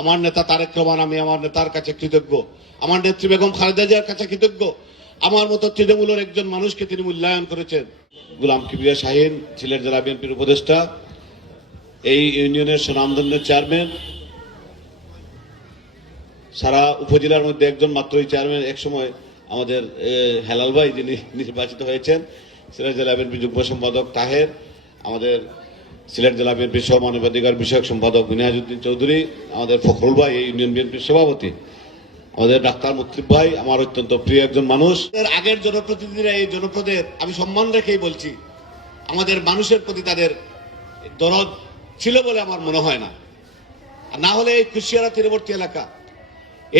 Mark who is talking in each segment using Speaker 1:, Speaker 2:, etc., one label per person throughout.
Speaker 1: আমার নেতা তারেক রহমান, আমি আমার নেতার কাছে কৃতজ্ঞ। আমার নেত্রী বেগম খালেদা জিয়ার কাছে কৃতজ্ঞ। আমার মতো তৃণমূলের একজন মানুষকে তিনি মূল্যায়ন করেছেন। গুলাম কিবিয়া শাহিন সিলেট জেলা বিএনপির উপদেষ্টা। এই ইউনিয়নের সুনামধন্য চেয়ারম্যান। সারা উপজেলার মধ্যে একজন মাত্রই চেয়ারম্যান একসময় আমাদের হেলাল ভাই যিনি নির্বাচিত হয়েছেন সিলেট জেলা বিএনপি যুগ্ম সম্পাদক তাহের। আমাদের সিলেট জেলা বিএনপি সহ মানবাধিকার বিষয়ক সম্পাদক মিনাজুদ্দিন চৌধুরী, আমাদের ফখরুল ভাই, এই ইউনিয়ন বিএনপির সভাপতি, আমাদের ডাক্তার মুক্তিব ভাই, আমার অত্যন্ত প্রিয় একজন মানুষ। আগের জনপ্রতিনিধিরা এই জনপদের আমি সম্মান রেখেই বলছি, আমাদের মানুষের প্রতি তাদের দরদ ছিল বলে আমার মনে হয় না। না হলে এই কুশিয়ারা তীরবর্তী এলাকা,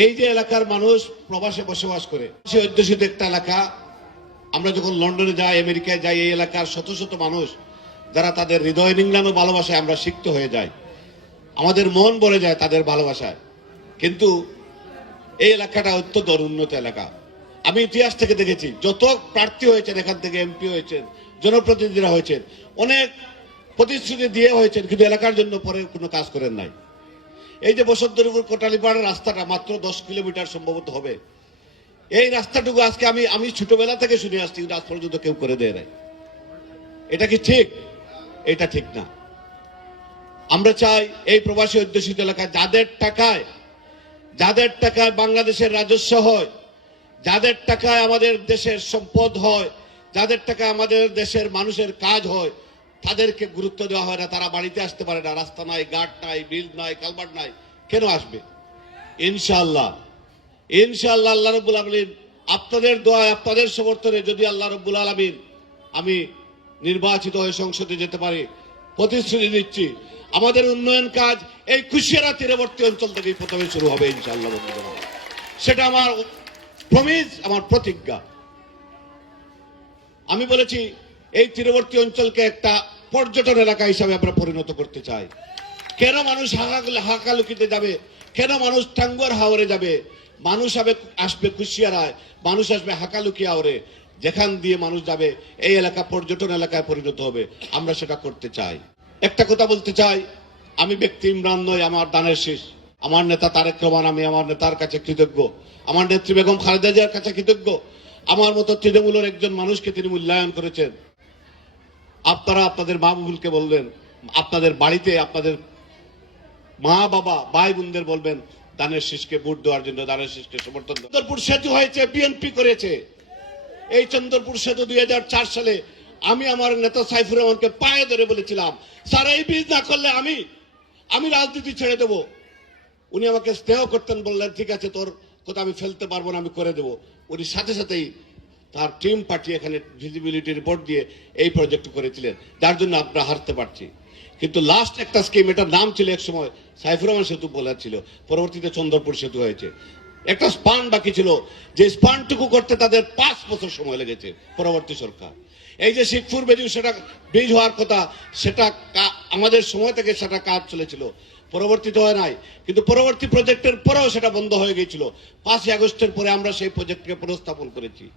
Speaker 1: এই যে এলাকার মানুষ প্রবাসে বসবাস করে, সে অধ্যুষিত একটা এলাকা। আমরা যখন লন্ডনে যাই, আমেরিকায় যাই, এই এলাকার শত শত মানুষ যারা তাদের হৃদয় নিংড়ানো ভালোবাসায় আমরা সিক্ত হয়ে যাই। আমাদের মন ভরে যায় তাদের ভালোবাসায়। কিন্তু এই এলাকাটা অত্যন্ত অনুন্নত এলাকা। আমি ইতিহাস থেকে দেখেছি, যত প্রার্থী হয়েছেন, এখান থেকে এমপি হয়েছেন, জনপ্রতিনিধিরা হয়েছেন, অনেক প্রতিশ্রুতি দিয়ে হয়েছেন, কিন্তু এলাকার জন্য পরে কোনো কাজ করেন নাই। এই যে বসন্তপুর কোটালীপাড়ার রাস্তাটা মাত্র দশ কিলোমিটার সম্ভবত হবে। এই রাস্তাটুকু আজকে আমি আমি ছোটবেলা থেকে শুনে আসছি আজ পর্যন্ত কেউ করে দেয় নাই। এটা কি ঠিক? এটা ঠিক না। আমরা চাই এই প্রবাসী অধ্যুষিত এলাকায় যাদের টাকায় যাদের টাকায় বাংলাদেশের রাজস্ব হয়, যাদের টাকায় আমাদের দেশের সম্পদ হয়, যাদের টাকায় আমাদের দেশের মানুষের কাজ হয়, তাদেরকে গুরুত্ব দেওয়া হয় না। তারা বাড়িতে আসতে পারে না। রাস্তা নাই গাট নাই, বিল নাই, কালভার্ট নাই। কেন আসবে? ইনশাআল্লাহ। ইনশাআল্লাহ আল্লাহ রব্বুল আলমিন আপনাদের দোয়া আপনাদের সমর্থনে যদি আল্লাহ রব্বুল আলমিন আমি নির্বাচিত হয়ে সংসদে যেতে পারি, প্রতিশ্রুতি দিচ্ছি। আমাদের উন্নয়ন কাজ এই কুশিয়ারা তীরবর্তী অঞ্চল থেকেই প্রথমে শুরু হবে ইনশাআল্লাহ বন্ধুগণ। সেটা আমার প্রমিস আমার প্রতিজ্ঞা। আমি বলেছি, এই তীরবর্তী অঞ্চলকে একটা পর্যটন এলাকা হিসাবে আমরা পরিণত করতে চাই। কেন মানুষ হাকা- হাকালুকিতে যাবে? কেন মানুষ টাঙ্গর হাওরে যাবে? মানুষ হবে আসবে কুশিয়ারায় মানুষ আসবে হাকালুকি হাওরে। যেখান দিয়ে মানুষ যাবে, এই এলাকা পর্যটন এলাকায় পরিণত হবে। আমরা সেটা করতে চাই। একটা কথা বলতে চাই, আমি ব্যক্তি ইমরান নয় আমার দানের শেষ। আমার নেতা তারেক রহমান, আমি আমার নেতার কাছে কৃতজ্ঞ। আমার নেত্রী বেগম খালেদা জিয়ার কাছে কৃতজ্ঞ। আমার মতো তৃণমূলের একজন মানুষকে তিনি মূল্যায়ন করেছেন। আপনারা আপনাদের মা বুবুলকে বলবেন, আপনাদের বাড়িতে আপনাদের মা বাবা, ভাই বোনদের বলবেন, দানের শীষকে ভোট দেওয়ার জন্য দানের শীষকে সমর্থন সেতু হয়েছে, বিএনপি করেছে। এই চন্দ্রপুর সেতু দুই হাজার চার সালে আমি আমার নেতা সাইফুর রহমানকে পায়ে ধরে বলেছিলাম, স্যার, এই ব্রিজ না করলে আমি আমি রাজনীতি ছেড়ে দেব। উনি আমাকে স্নেহ করতেন, বললেন, ঠিক আছে, তোর কথা আমি ফেলতে পারব না, আমি করে দেব। উনি সাথে সাথেই তার টিম পাঠিয়ে এখানে ভিজিবিলিটি রিপোর্ট দিয়ে এই প্রজেক্ট করেছিলেন, যার জন্য আমরা হারতে পারছি। কিন্তু লাস্ট একটা স্কিম এটার নাম ছিল এক সময় সাইফুর রহমান সেতু বলা ছিল, পরবর্তীতে চন্দ্রপুর সেতু হয়েছে। একটা স্পান বাকি ছিল। যে স্পানটুকু করতে তাদের পাঁচ বছর সময় লেগেছে পরবর্তী সরকার। এই যে শিবপুর বেজু, সেটা ব্রিজ হওয়ার কথা, সেটা আমাদের সময় থেকে সেটা কাজ চলেছিল। পরবর্তীতে হয় নাই। কিন্তু পরবর্তী প্রজেক্টের পরেও সেটা বন্ধ হয়ে গিয়েছিল। পাঁচই আগস্টের পরে আমরা সেই প্রজেক্টকে পুনঃস্থাপন করেছি।